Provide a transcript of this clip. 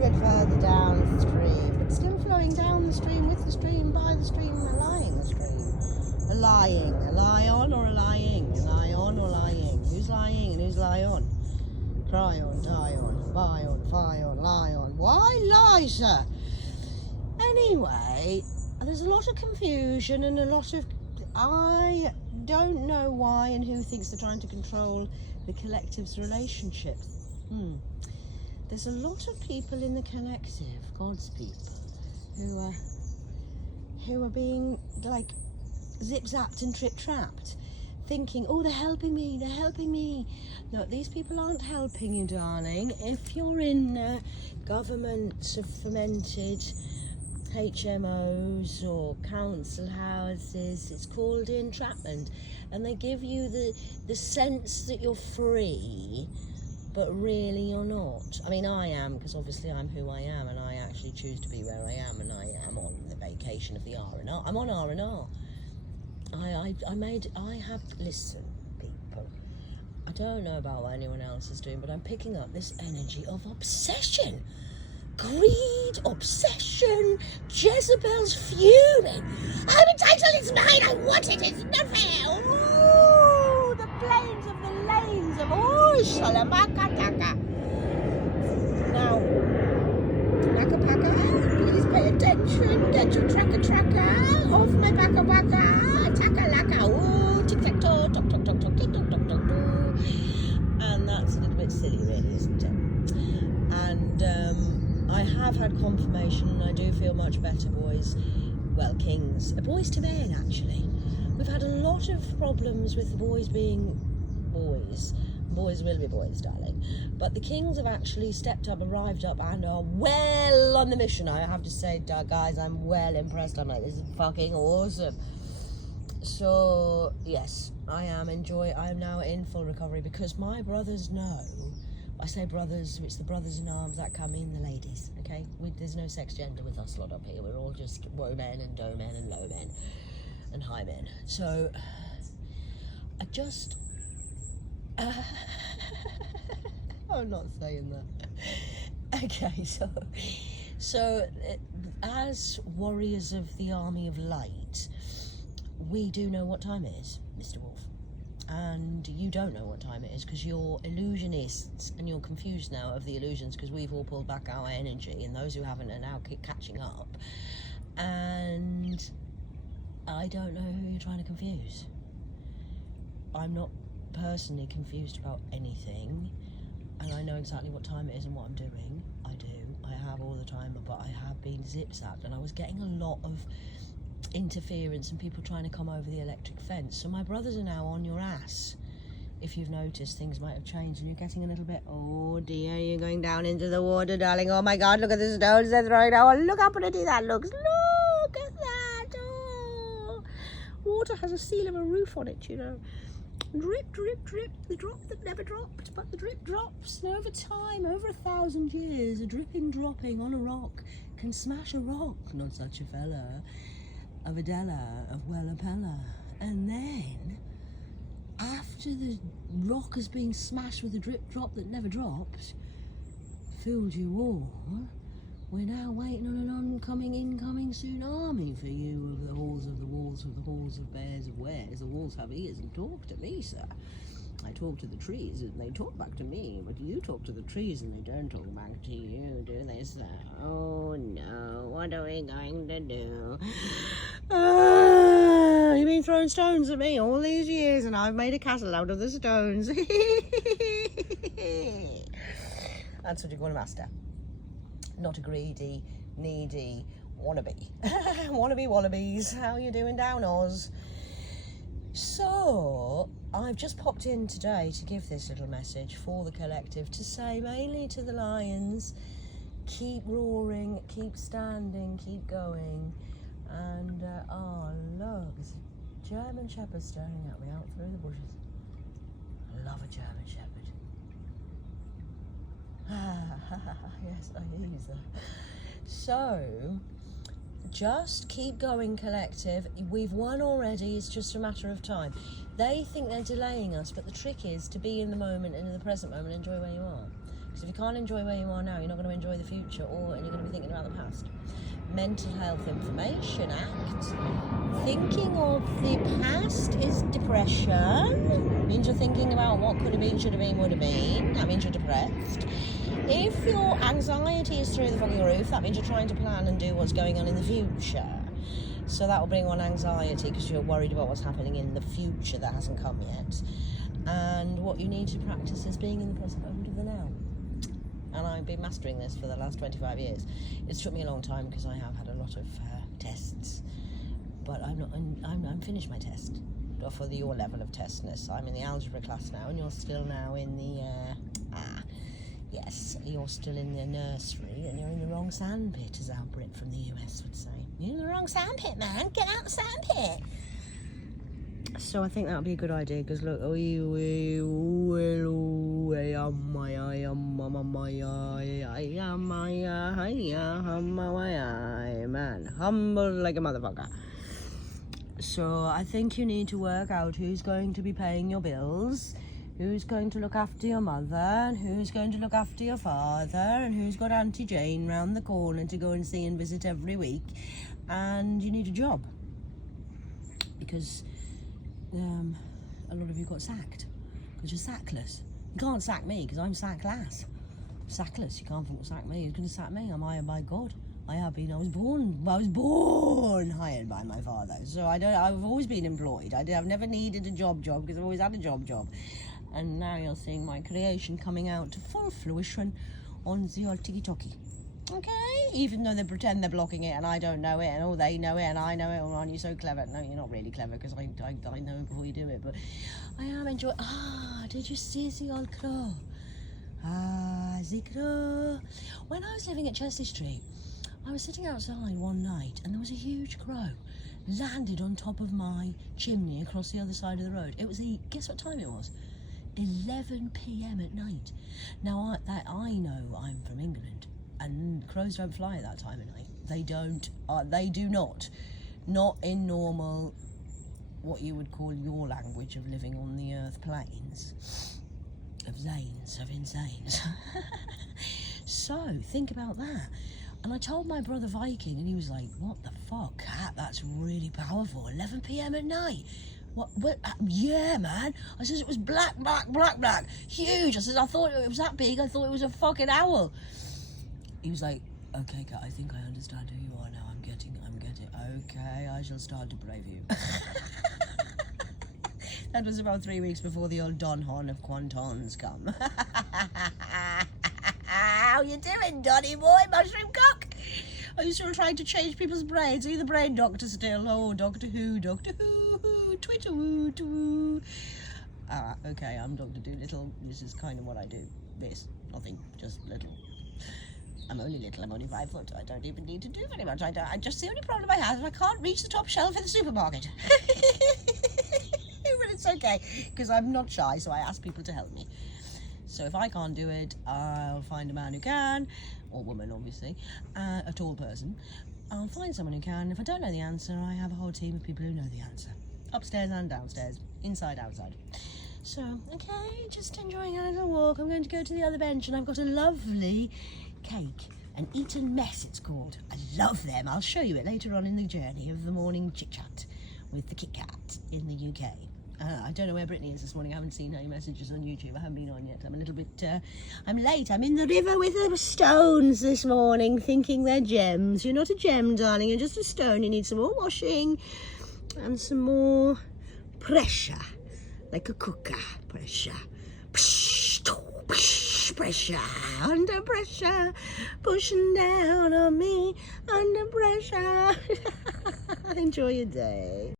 bit further downstream, but still flowing down the stream, with the stream, by the stream, allying the stream. A lion or a lying? A lion or lying? Who's lying and who's lie on? Cry on, die on, buy on, fly on, lie on. Why lie, sir? Anyway, there's a lot of confusion and a lot of... I don't know why and who thinks they're trying to control the collective's relationships. There's a lot of people in the collective, God's people, who are being like zip-zapped and trip-trapped, thinking, oh, they're helping me, they're helping me. No, these people aren't helping you, darling. If you're in governments of fermented HMOs or council houses, it's called entrapment, and they give you the sense that you're free, but really you're not. I mean, I am, because obviously I'm who I am, and I actually choose to be where I am, and I am on the vacation of the R&R. I'm on R&R. Listen, people, I don't know about what anyone else is doing, but I'm picking up this energy of obsession. Greed, obsession, Jezebel's fuming. I'm entitled, it's mine, I want it, it's not fair. Ooh, the plains of the lanes of Shalamaka-taka. Now, Naka-paka, please pay attention. Get your tracker off my baka-baka. Taka-laka, ooh, tic-tac-toe, tok-tok-tok-tok, tic-tok-tok-tok-tok. And that's a little bit silly, really, isn't it? And I have had confirmation, and I do feel much better, boys. Well, kings. Boys to men, actually. We've had a lot of problems with the boys being boys. Boys will be boys, darling. But the kings have actually stepped up, arrived up, and are well on the mission. I have to say, guys, I'm well impressed. I'm like, this is fucking awesome. So, yes, I am now in full recovery, because my brothers know. I say brothers, it's the brothers in arms, that can mean the ladies, okay? There's no sex gender with us lot up here. We're all just woe men and dough men and low men and high men. So, I just... I'm not saying that. Okay, so as warriors of the army of light, we do know what time it is, Mr. Wolf. And you don't know what time it is, because you're illusionists and you're confused now of the illusions, because we've all pulled back our energy, and those who haven't are now catching up. And I don't know who you're trying to confuse. I'm not personally confused about anything, and I know exactly what time it is and what I'm doing. I have all the time, but I have been zip-zapped, and I was getting a lot of interference and people trying to come over the electric fence. So my brothers are now on your ass. If you've noticed, things might have changed, and you're getting a little bit, oh dear, you're going down into the water, darling. Oh my God, look at the stones they're throwing down. Oh, look how pretty that looks. Look at that. Oh, water has a seal of a roof on it, you know. Drip, drip, drip, the drop that never dropped, but the drip drops. And over time, over 1,000 years, a dripping dropping on a rock can smash a rock. Not such a fella. Of Adela, of Wellapella. And then, after the rock has been smashed with a drip drop that never dropped, fooled you all, we're now waiting on an oncoming, incoming tsunami for you of the halls of the walls of the halls of bears of wares. The walls have ears and talk to me, sir. I talk to the trees and they talk back to me, but you talk to the trees and they don't talk back to you, do they, sir? Oh no, what are we going to do? You've been throwing stones at me all these years, and I've made a castle out of the stones. That's what you call a master. Not a greedy, needy wannabe. Wannabe wallabies. How you doing down, Oz? So, I've just popped in today to give this little message for the collective, to say mainly to the lions, keep roaring, keep standing, keep going. And, oh look, there's a German Shepherd staring at me out through the bushes. I love a German Shepherd. Yes, I hear you, sir. So, just keep going, collective. We've won already, it's just a matter of time. They think they're delaying us, but the trick is to be in the moment and in the present moment, enjoy where you are. Because if you can't enjoy where you are now, you're not going to enjoy the future, and you're going to be thinking about the past. Mental Health Information Act. Thinking of the past is depression. Means you're thinking about what could have been, should have been, would have been. That means you're depressed. If your anxiety is through the fucking roof, that means you're trying to plan and do what's going on in the future. So that will bring on anxiety because you're worried about what's happening in the future that hasn't come yet. And what you need to practice is being in the present moment of the now. And I've been mastering this for the last 25 years. It's took me a long time because I have had a lot of tests, but I'm finished my test for your level of testness. I'm in the algebra class now, and you're still now in the yes, you're still in the nursery, and you're in the wrong sandpit, as our Brit from the US would say. You're in the wrong sandpit, man. Get out the sandpit. So I think that would be a good idea, because look, man, humble like a motherfucker. So I think you need to work out who's going to be paying your bills, who's going to look after your mother, and who's going to look after your father, and who's got Auntie Jane round the corner to go and see and visit every week. And you need a job, because a lot of you got sacked because you're sackless. You can't sack me because I'm sackless. Sackless, you can't sack me. Who's going to sack me? I'm hired by God. I was born hired by my father. So I've always been employed. I've never needed a job because I've always had a job. And now you're seeing my creation coming out to full fruition on the old tiki-toki. Okay, even though they pretend they're blocking it and I don't know it, and they know it and I know it. Oh, aren't you so clever? No, you're not really clever, because I know before you do it. But I am enjoying. Did you see the old crow? The crow. When I was living at Chelsea Street, I was sitting outside one night and there was a huge crow landed on top of my chimney across the other side of the road. It was guess what time it was? 11 p.m. at night. Now I know I'm from England, and crows don't fly at that time of night. They don't. They do not. Not in normal, what you would call your language of living on the earth plains. Of insanes. So, think about that. And I told my brother Viking, and he was like, what the fuck, cat? That's really powerful. 11 p.m. at night. What? Yeah, man. I says it was black. Huge. I says, I thought it was that big. I thought it was a fucking owl. He was like, okay, cat, I think I understand who you are now. I'm getting. Okay, I shall start to brave you. That was about 3 weeks before the old Don Hon of Quantons come. How you doing, Donny boy, mushroom cock? Are you still trying to change people's brains? Are you the brain doctor still? Oh, Doctor Who, Twitter woo. Okay, I'm Dr. Doolittle. This is kind of what I do. This, nothing, just little. I'm only little, I'm only 5 foot. I don't even need to do very much. Just the only problem I have is I can't reach the top shelf in the supermarket. But it's okay, because I'm not shy, so I ask people to help me. So if I can't do it, I'll find a man who can, or woman, obviously, a tall person. I'll find someone who can. If I don't know the answer, I have a whole team of people who know the answer. Upstairs and downstairs, inside, outside. So, okay, just enjoying a little walk. I'm going to go to the other bench, and I've got a lovely cake. An Eton Mess, it's called. I love them. I'll show you it later on in the journey of the morning chit-chat with the kitkat in the UK. I don't know where Brittany is this morning. I haven't seen her messages on YouTube. I haven't been on yet. I'm a little bit, I'm late. I'm in the river with the stones this morning, thinking they're gems. You're not a gem, darling. You're just a stone. You need some more washing and some more pressure, like a cooker. Pressure. Pressure. Under pressure. Pushing down on me. Under pressure. Enjoy your day.